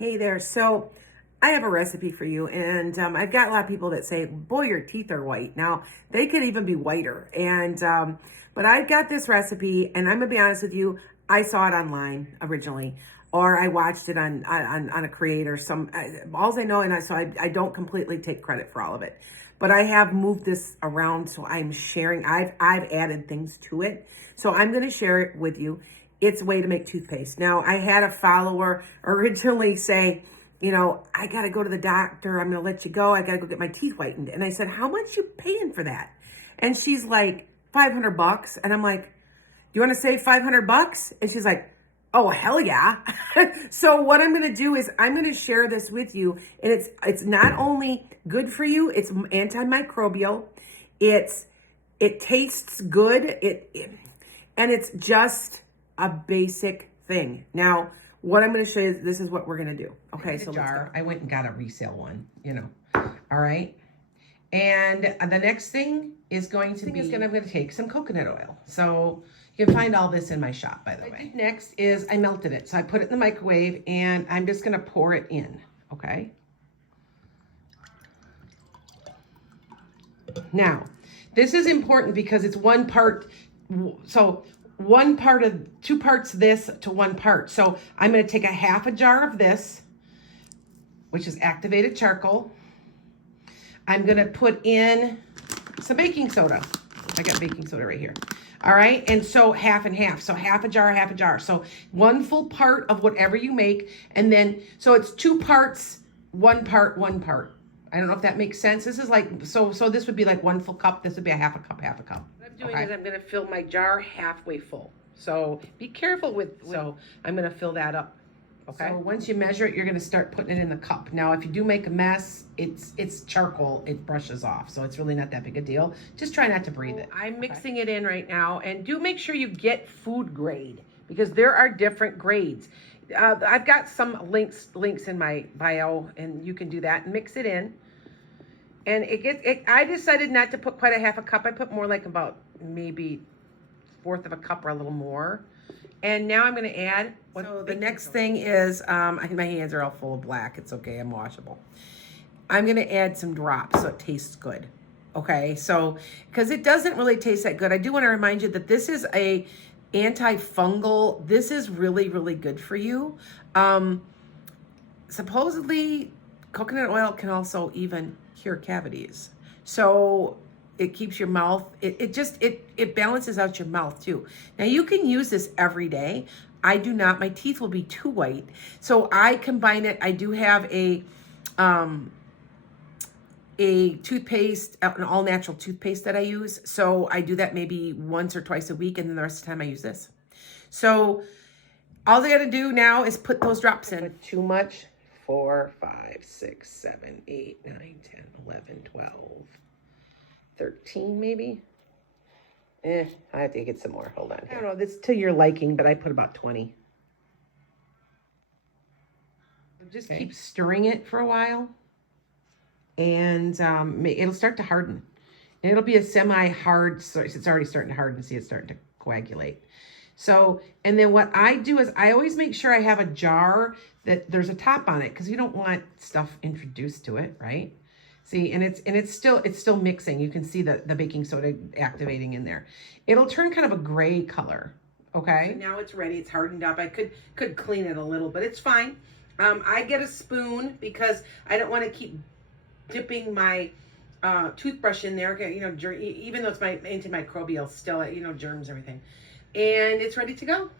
Hey there. So I have a recipe for you, and I've got a lot of people that say, "Boy, your teeth are white." Now they could even be whiter, and but I've got this recipe, and I'm gonna be honest with you. I saw it online originally, or I watched it on a creator. All I know, I don't completely take credit for all of it, but I have moved this around, so I'm sharing. I've added things to it, so I'm gonna share it with you. It's a way to make toothpaste. Now, I had a follower originally say, I got to go to the doctor. I'm going to let you go. I got to go get my teeth whitened. And I said, how much you paying for that? And she's like, $500. And I'm like, do you want to save $500? And she's like, oh, hell yeah. So what I'm going to do is I'm going to share this with you. And it's not only good for you, it's antimicrobial. It tastes good. And it's just a basic thing. Now, what I'm going to show you, this is what we're going to do. Okay, so jar. I went and got a resale one, All right. And the next thing is going to be, I'm going to take some coconut oil. So you can find all this in my shop, by the way. What I did next is I melted it. So I put it in the microwave and I'm just going to pour it in. Okay. Now, this is important because it's one part. So two parts this to one part. So I'm going to take a half a jar of this, which is activated charcoal. I'm going to put in some baking soda. I got baking soda right here. All right. And so half and half. So half a jar, half a jar. So one full part of whatever you make. And then, so it's two parts, one part, one part. I don't know if that makes sense. This is like, so this would be like one full cup. This would be a half a cup, half a cup. What I'm doing is I'm going to fill my jar halfway full. So be careful so I'm going to fill that up. Okay. So once you measure it, you're going to start putting it in the cup. Now, if you do make a mess, it's charcoal. It brushes off. So it's really not that big a deal. Just try not to breathe it. I'm mixing it in right now. And do make sure you get food grade because there are different grades. I've got some links in my bio, and you can do that and mix it in. And I decided not to put quite a half a cup. I put more like about maybe fourth of a cup or a little more. And now I'm going to add. So the next thing is, my hands are all full of black. It's okay. I'm washable. I'm going to add some drops so it tastes good. Okay. So, because it doesn't really taste that good. I do want to remind you that this is a antifungal. This is really, really good for you. Supposedly, coconut oil can also even cure cavities. So it keeps your mouth, it balances out your mouth too. Now you can use this every day. I do not, my teeth will be too white. So I combine it. I do have a toothpaste, an all natural toothpaste that I use. So I do that maybe once or twice a week. And then the rest of the time I use this. So all I got to do now is put those drops in. Too much. 4, 5, 6, 7, 8, 9, 10, 11, 12, 13 maybe. I have to get some more. Hold on. I don't know. This to your liking, but I put about 20. Just keep stirring it for a while. And it'll start to harden. And it'll be a semi-hard, so it's already starting to harden. See, it's starting to coagulate. So, and then what I do is I always make sure I have a jar that there's a top on it because you don't want stuff introduced to it, right? See, and it's still mixing. You can see the baking soda activating in there. It'll turn kind of a gray color, okay? So now it's ready. It's hardened up. I could clean it a little, but it's fine. I get a spoon because I don't want to keep dipping my toothbrush in there. Even though it's my antimicrobial, still, germs, everything. And it's ready to go.